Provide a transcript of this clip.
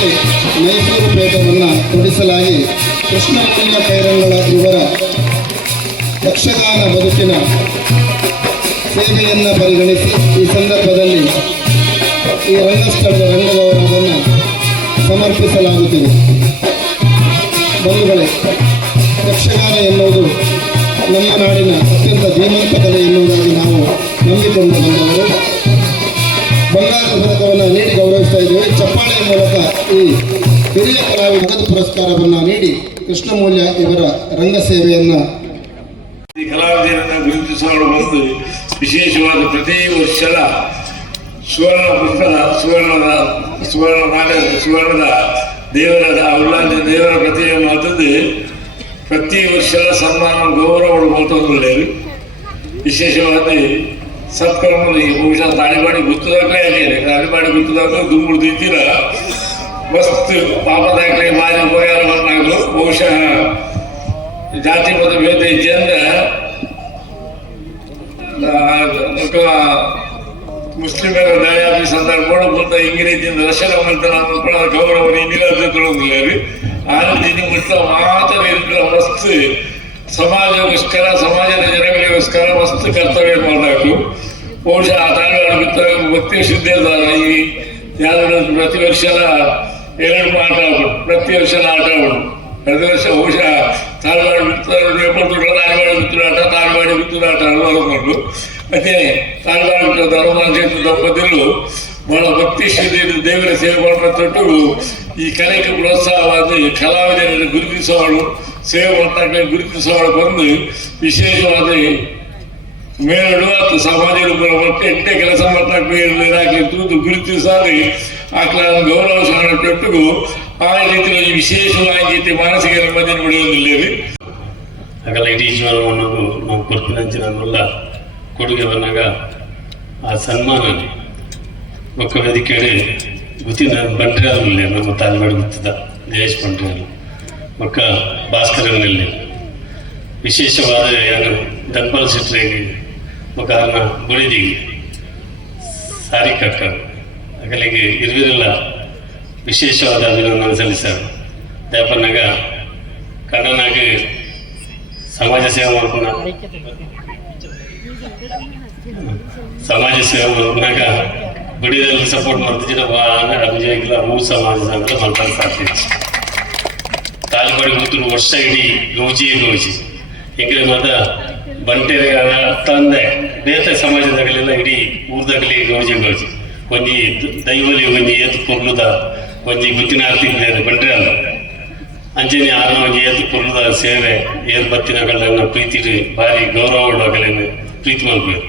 ಪೇಟೆ ಮೈಸೂರು ಪೇಟವನ್ನು ಕೊಡಿಸಲಾಗಿ ಕೃಷ್ಣಮೂಲ್ಯ ಕೈರಂಗಳ ಇವರ ಯಕ್ಷಗಾನ ಬದುಕಿನ ಸೇವೆಯನ್ನು ಪರಿಗಣಿಸಿ ಈ ಸಂದರ್ಭದಲ್ಲಿ ಈ ರಂಗಸ್ಥಳದ ರಂಗಗೌರವವನ್ನು ಸಮರ್ಪಿಸಲಾಗುತ್ತಿದೆ. ಬಂಧುಗಳೇ, ಯಕ್ಷಗಾನ ಎನ್ನುವುದು ನಮ್ಮ ನಾಡಿನ ಅತ್ಯಂತ ಧೀಮಂತ ಕಲೆ ಎನ್ನುವುದಾಗಿ ನಾವು ನಂಬಿಕೊಂಡು ಬಂದವರು. ಬಂಗಾರದ ಪದಕವನ್ನು ನೀಡಿ ಗೌರವಿಸ್ತಾ ಇದ್ದೇವೆ. ಚಪ್ಪಾಳೆಯ ಮೂಲಕ ಈ ಹಿರಿಯ ಕಲಾವಿದ ನಗದು ಪುರಸ್ಕಾರವನ್ನು ನೀಡಿ ಕೃಷ್ಣಮೂಲ್ಯ ಇವರ ರಂಗ ಸೇವೆಯನ್ನು ಕಲಾವಿದರನ್ನು ಗುರುತಿಸಲು ಬಂದು ವಿಶೇಷವಾದ ಪ್ರತಿ ವರ್ಷದ ಸುವರ್ಣ ಪುಸ್ತಕ ಸುವರ್ಣದ ದೇವರ ಉಲ್ಲಾಂಘ ದೇವರ ಪ್ರತಿಮೆಯನ್ನು ತಂದು ಪ್ರತಿ ವರ್ಷದ ಸನ್ಮಾನ ಗೌರವಗಳು ಮಾತೊಂದು ವಿಶೇಷವಾದ ಸತ್ಕರ್ಮಗಳಿಗೆ ಬಹುಶಃ ತಾಳಿಬಾಡಿ ಗುತ್ತದಾಗಲೇ ಆಗಿದೆ. ತಾಳಿಬಾಡಿ ಗುತ್ತದಾಗ ದುಂಬುಡು ತಿಂತೀರ ಮಸ್ತ್ ಪಾಪದಾಗಲೇ ಮಾರಿ ಉಪಕಾರ ಬಂದಾಗಲು ಬಹುಶಃ ಜಾತಿ ಮತ ಭೇದ ಇದ್ದಿಂದ ಮುಸ್ಲಿಮರ ದಾಳಿ ಆಫೀಸ್ ಅಂತ ನೋಡಬಹುದು ಇಂಗ್ರೇಜಿಯಿಂದ ರಶಲ ಮಂತ್ರ ಗೌರವ ನೀಡಿಲ್ಲ ರೀ. ಆ ರೀತಿ ಮುಟ್ಟ ಮಾತ್ರ ಇರ್ತಾರೆ. ಮಸ್ತ್ ಸಮಾಜಗೋಸ್ಕರ ಸಮಾಜದ ಜನಗಳಿಗೋಸ್ಕರ ಮಸ್ತ್ ಕರ್ತವ್ಯ ಮಾಡಬೇಕು. ಬಹುಶಃ ಆ ತಾಳ್ವಾಡ ಬಿದ್ದಾಗ ಭಕ್ತಿ ಸಿದ್ಧೇದಾರ ಈ ಯಾವ್ದು ಪ್ರತಿ ವರ್ಷದ 2 ಆಟ ಆಡ್ಬೋದು, ಪ್ರತಿ ವರ್ಷದ ಆಟ ಆಡ್ಬೋದು. ಕಳೆದ ವರ್ಷ ಬಹುಶಃ ತಾಳ್ವಾಡ ಬಿತ್ತು ತಾಳ್ವಾಡ ಬಿತ್ತೂರಾಟ ತಾಳ್ವಾಡ ಬಿತ್ತೂರಾಟ ಅನುಭವ ಮತ್ತೆ ತಾಳ್ವಾಡ ಬಿಟ್ಟು ಹನುಮಾನ ಜಯಂತಿ ದಂಪತಿಗಳು ಬಹಳ ಭಕ್ತಿ ಶ್ರದ್ಧೆಯಿಂದ ದೇವರ ಸೇವೆ ಮಾಡತೊಟ್ಟು ಈ ಕಲೆಗೆ ಪ್ರೋತ್ಸಾಹವಾದ ಕಲಾವಿದರನ್ನು ಗುರುತಿಸುವವರು ಸೇವೆ ಮಾಡ್ತಕ್ಕ ಗುರುತಿಸುವವರು ಬಂದು ವಿಶೇಷವಾದ ಮೇಲು ಅಥವಾ ಸಾಮಾಜಿಕ ಒಟ್ಟು ಎಂಟೇ ಕೆಲಸ ಮಾಡ್ತಕ್ಕ ತೂದು ಗುರುತಿಸಾಗಿ ಆಕಳ ಗೌರವ ಸಾರಟ್ಟೊಟ್ಟಿಗೂ ಆ ರೀತಿಯಲ್ಲಿ ವಿಶೇಷವಾಗಿ ಮಾನಸಿಕ ನೆಮ್ಮದಿಯನ್ನು ಬಿಡುವುದಿಲ್ಲ. ಆಗಲ್ಲ ಇಡೀ ಜೀವನವನ್ನು ನಾವು ಕೊಡ್ತೀನಂಚಿನಲ್ಲ ಕೊಡುಗೆ ಬಂದಾಗ ಆ ಸನ್ಮಾನ ಒಕ್ಕ ವೇದಿಕೆಯಲ್ಲಿ ಗೊತ್ತಿನ ಬಂಟ್ರಾದಲ್ಲಿ ನಮ್ಮ ತಾಳ್ವಾಡ ಗೊತ್ತಿದ್ದ ಜಯೇಶ್ ಬಂಟ್ರಾಲು ಒಕ್ಕ ಭಾಸ್ಕರನಲ್ಲಿ ವಿಶೇಷವಾದ ಏನು ದನ್ಪಾಲ್ ಶೆಟ್ರಿಗೆ ಕಾರಣ ಬಳಿದಿಗೆ ಸಾರಿ ಕಕ್ಕ ಅಗಲಿಗೆ ಇರುವುದಿಲ್ಲ ವಿಶೇಷವಾದ ಅಭಿನಂದನೆ ಸಲ್ಲಿಸ್ತಾರೆ. ದಯಪನ್ನಾಗ ಕನ್ನಡನಾಗಿ ಸಮಾಜ ಸೇವೆ ಮಾಡ್ಕೊಂಡ ಸಮಾಜ ಸೇವೆ ಮಾಡ್ಕೊಂಡಾಗ ಬಡಿಯಲ್ಲಿ ಸಪೋರ್ಟ್ ಮಾಡ್ತಿದ್ದ ಅಭಿಜಾಗಿಲ್ಲ ಮೂರು ಸಮಾಜ ಸಂಘ ಮಾಡ್ತಾರೆ ಸಾಧ್ಯ. ತಾಲಿಬಾಡಿ ಕೂತರು ವರ್ಷ ಇಡೀ ಗೌಜಿ ಹಿಂಗೆ ಮಾತ ಬಂಟೆರೆ ತಂದೆ ಬೇತೆ ಸಮಾಜದಾಗಲೆಲ್ಲ ಇಡೀ ಊರ್ದಾಗಲಿ ಗೌಜಿ ಒಂಜಿ ದೈವಲಿ ಒಂಜಿ ಏತು ಪೊರ್ಲುದ ಒಂಜಿ ಗುತ್ತಿನ ಆರ್ತಿಗೆ ಬಂಟ್ರೆ ಅಲ್ಲ ಅಂಜನಿ ಆರ್ನ ಒಂಜಿ ಏತು ಪೊರ್ಲುದ ಸೇವೆ ಏನ್ ಬತ್ತಿನಗಳನ್ನ ಪ್ರೀತಿ ಭಾರಿ ಗೌರವ ಆಗಲೇನೆ ಪ್ರೀತಿ ಮಾಡ್ಬೇಕು.